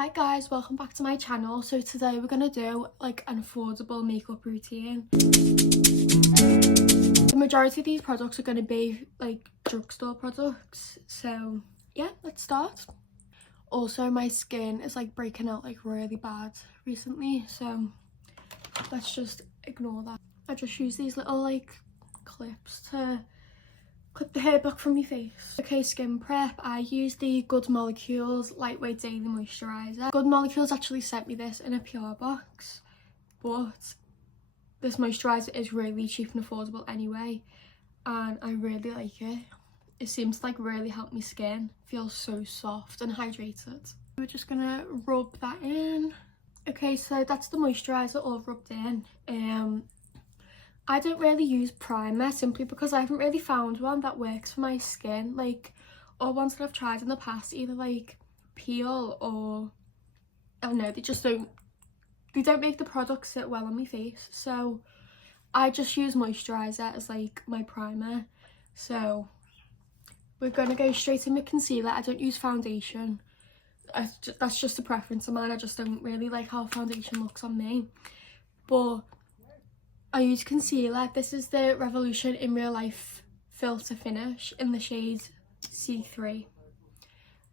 Hi guys, welcome back to my channel. So today we're gonna do like an affordable makeup routine. The majority of these products are gonna be like drugstore products. So yeah, let's start. Also, my skin is like breaking out like really bad recently, so let's just ignore that. I just use these little like clips to clip the hair back from your face. Okay, skin prep. I use the Good Molecules Lightweight Daily Moisturiser. Good Molecules actually sent me this in a PR box, but this moisturiser is really cheap and affordable anyway, and I really like it. It seems to like really help my skin. Feels so soft and hydrated. We're just gonna rub that in. Okay, so that's the moisturiser all rubbed in. I don't really use primer simply because I haven't really found one that works for my skin. Like, all ones that I've tried in the past either like peel or I don't know, they don't make the product sit well on my face. So I just use moisturiser as like my primer. So we're gonna go straight in with concealer. I don't use foundation. That's just a preference of mine. I just don't really like how foundation looks on me. But I use concealer. This is the Revolution in Real Life Filter Finish in the shade C3.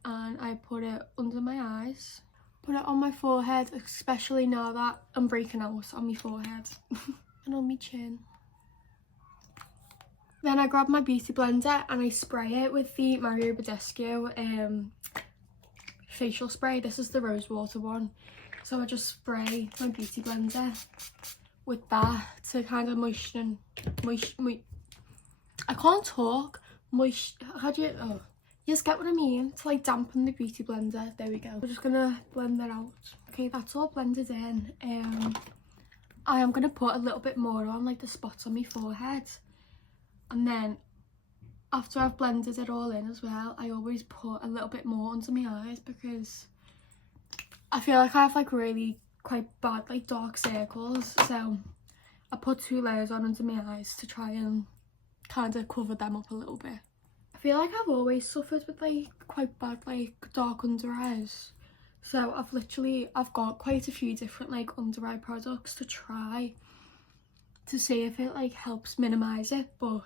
And I put it under my eyes. Put it on my forehead, especially now that I'm breaking out on my forehead. And on my chin. Then I grab my beauty blender and I spray it with the Mario Badescu facial spray. This is the rose water one. So I just spray my beauty blender with that to kind of moisten, I can't talk, how do you, oh, you just get what I mean, to like dampen the beauty blender. There we go. We're just gonna blend that out. Okay, that's all blended in. I am gonna put a little bit more on like the spots on my forehead, and then after I've blended it all in as well, I always put a little bit more under my eyes because I feel like I have like really quite bad like dark circles, so I put 2 layers on under my eyes to try and kind of cover them up a little bit. I feel like I've always suffered with like quite bad like dark under eyes, so I've got quite a few different like under eye products to try to see if it like helps minimize it, but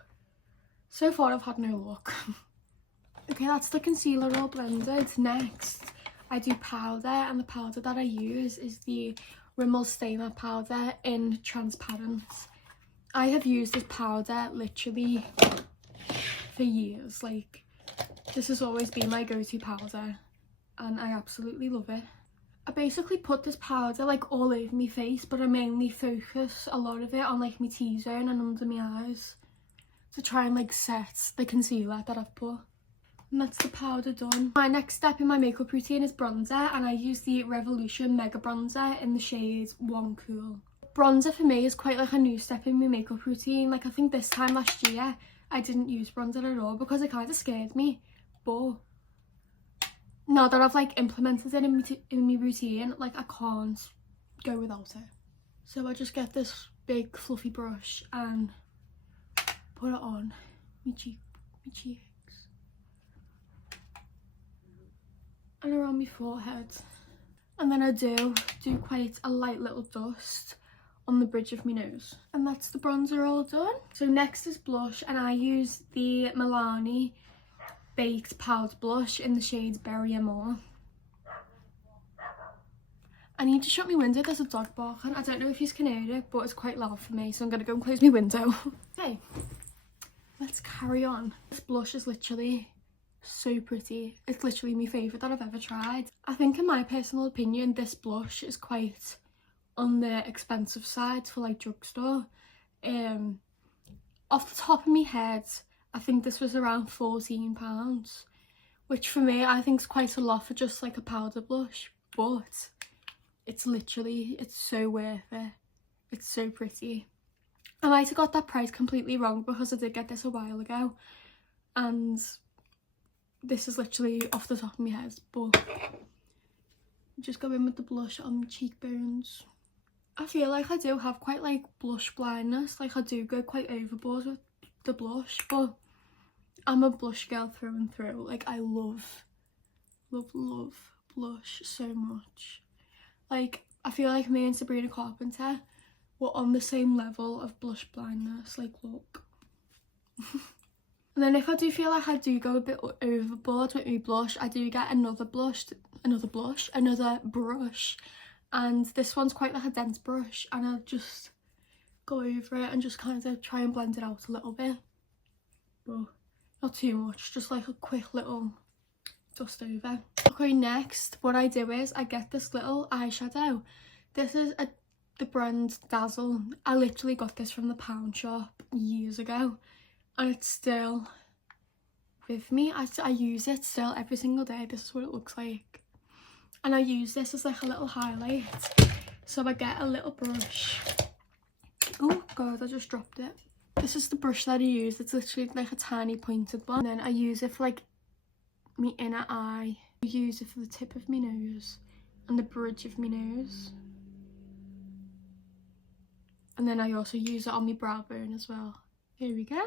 so far I've had no luck. Okay, that's the concealer all blended. Next I do powder, and the powder that I use is the Rimmel Stainer powder in transparent. I have used this powder literally for years. Like, this has always been my go-to powder and I absolutely love it. I basically put this powder like all over my face, but I mainly focus a lot of it on like my T-zone and under my eyes to try and like set the concealer that I've put. And that's the powder done. My next step in my makeup routine is bronzer, and I use the Revolution Mega Bronzer in the shade One Cool. Bronzer for me is quite like a new step in my makeup routine. Like, I think this time last year I didn't use bronzer at all because it kind of scared me, but now that I've like implemented it in my routine, like I can't go without it. So I just get this big fluffy brush and put it on my cheeks and around my forehead, and then I do quite a light little dust on the bridge of my nose, and that's the bronzer all done. So next is blush, and I use the Milani Baked Powder Blush in the shade Berry Amore. I need to shut my window, there's a dog barking. I don't know if you can hear it, but it's quite loud for me, so I'm gonna go and close my window. Okay, let's carry on. This blush is literally so pretty. It's literally my favourite that I've ever tried. I think in my personal opinion this blush is quite on the expensive side for like drugstore. Off the top of my head I think this was around £14, which for me I think is quite a lot for just like a powder blush, but it's so worth it. It's so pretty. I might have got that price completely wrong because I did get this a while ago, and this is literally off the top of my head, but just go in with the blush on the cheekbones. I feel like I do have quite like blush blindness, like I do go quite overboard with the blush, but I'm a blush girl through and through. Like, I love blush so much. Like, I feel like me and Sabrina Carpenter were on the same level of blush blindness. Like, look. And then if I do feel like I do go a bit overboard with my blush, I do get another brush, and this one's quite like a dense brush, and I'll just go over it and just kind of try and blend it out a little bit, but not too much, just like a quick little dust over. Okay, next what I do is I get this little eyeshadow. This is the brand Dazzle. I literally got this from the pound shop years ago, and it's still with me. I use it still every single day. This is what it looks like, and I use this as like a little highlight. So I get a little brush. Oh god, I just dropped it. This is the brush that I use. It's literally like a tiny pointed one, and then I use it for like my inner eye. I use it for the tip of my nose and the bridge of my nose, and then I also use it on my brow bone as well. Here we go.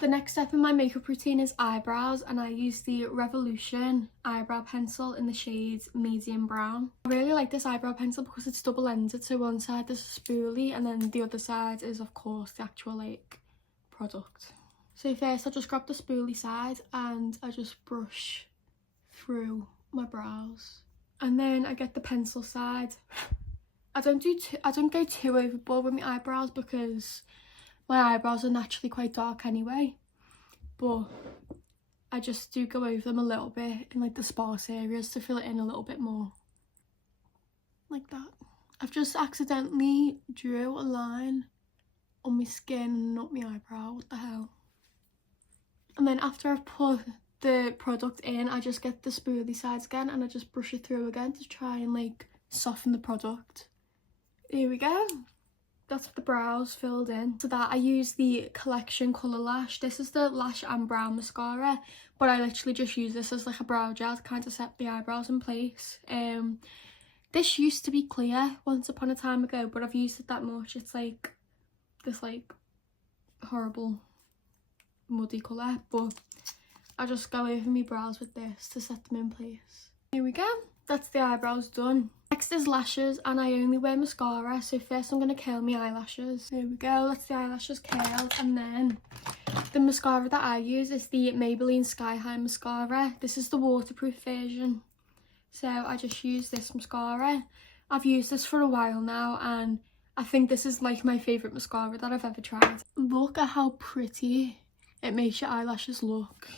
The next step in my makeup routine is eyebrows, and I use the Revolution eyebrow pencil in the shade medium brown. I really like this eyebrow pencil because it's double-ended, so one side there's a spoolie and then the other side is of course the actual like product. So first I just grab the spoolie side and I just brush through my brows, and then I get the pencil side. I don't go too overboard with my eyebrows because my eyebrows are naturally quite dark anyway, but I just do go over them a little bit in like the sparse areas to fill it in a little bit more, like that. I've just accidentally drew a line on my skin and not my eyebrow. What the hell? And then after I've put the product in, I just get the spoolie sides again and I just brush it through again to try and like soften the product. Here we go. That's the brows filled in. So that I use the Collection Colour Lash. This is the Lash and Brow Mascara, but I literally just use this as like a brow gel to kind of set the eyebrows in place. This used to be clear once upon a time ago, but I've used it that much. It's like this like horrible muddy colour, but I just go over my brows with this to set them in place. Here we go. That's the eyebrows done. Next is lashes, and I only wear mascara, so first I'm going to curl my eyelashes. There we go, that's the eyelashes curled, and then the mascara that I use is the Maybelline Sky High Mascara. This is the waterproof version, so I just use this mascara. I've used this for a while now, and I think this is like my favourite mascara that I've ever tried. Look at how pretty it makes your eyelashes look.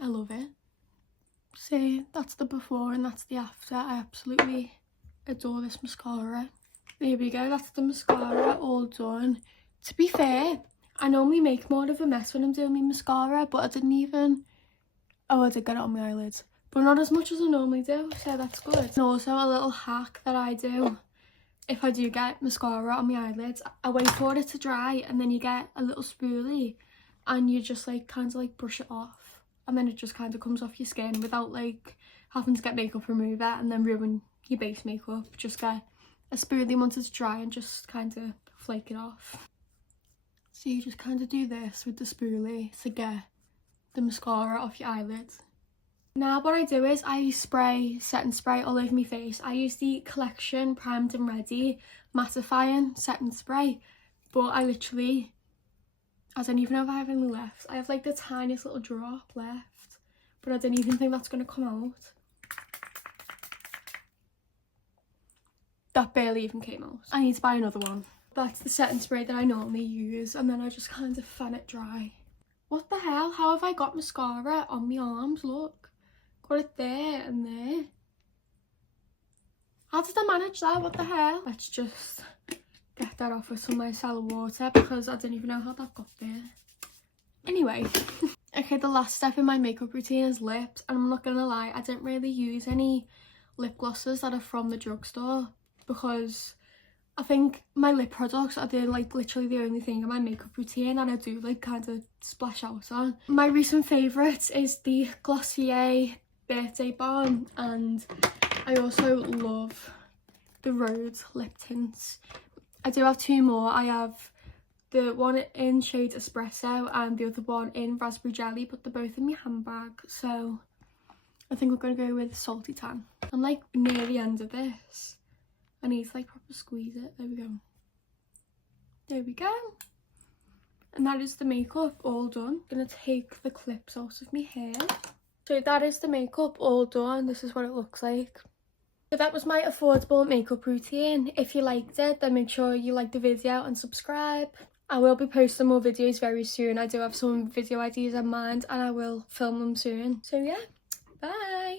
I love it. See, that's the before and that's the after. I absolutely adore this mascara. There we go, that's the mascara all done. To be fair, I normally make more of a mess when I'm doing my mascara, but I didn't even... Oh, I did get it on my eyelids, but not as much as I normally do, so that's good. And also a little hack that I do, if I do get mascara on my eyelids, I wait for it to dry, and then you get a little spoolie and you just like kind of like brush it off, and then it just kind of comes off your skin without like having to get makeup remover and then ruin your base makeup. Just get a spoolie once it's dry and just kind of flake it off. So you just kind of do this with the spoolie to get the mascara off your eyelids. Now what I do is I spray setting spray all over my face. I use the Collection Primed and Ready mattifying setting spray, but I don't even know if I have any left. I have like the tiniest little drop left, but I don't even think that's going to come out. That barely even came out. I need to buy another one. That's the setting spray that I normally use, and then I just kind of fan it dry. What the hell? How have I got mascara on my arms? Look. Got it there and there. How did I manage that? What the hell? Let's just get that off with some micellar water because I don't even know how that got there. Anyway. Okay, the last step in my makeup routine is lips, and I'm not gonna lie, I don't really use any lip glosses that are from the drugstore because I think my lip products are like literally the only thing in my makeup routine, and I do like kind of splash out on. My recent favourite is the Glossier Birthday Balm, and I also love the Rhode lip tints. I do have two more. I have the one in shade Espresso and the other one in Raspberry Jelly, but they're both in my handbag, so I think we're going to go with salty tan. I'm like near the end of this. I need to like proper squeeze it. There we go. There we go. And that is the makeup all done. I'm going to take the clips out of my hair. So that is the makeup all done. This is what it looks like. So that was my affordable makeup routine. If you liked it, then make sure you like the video and subscribe. I will be posting more videos very soon. I do have some video ideas in mind and I will film them soon. So yeah, bye.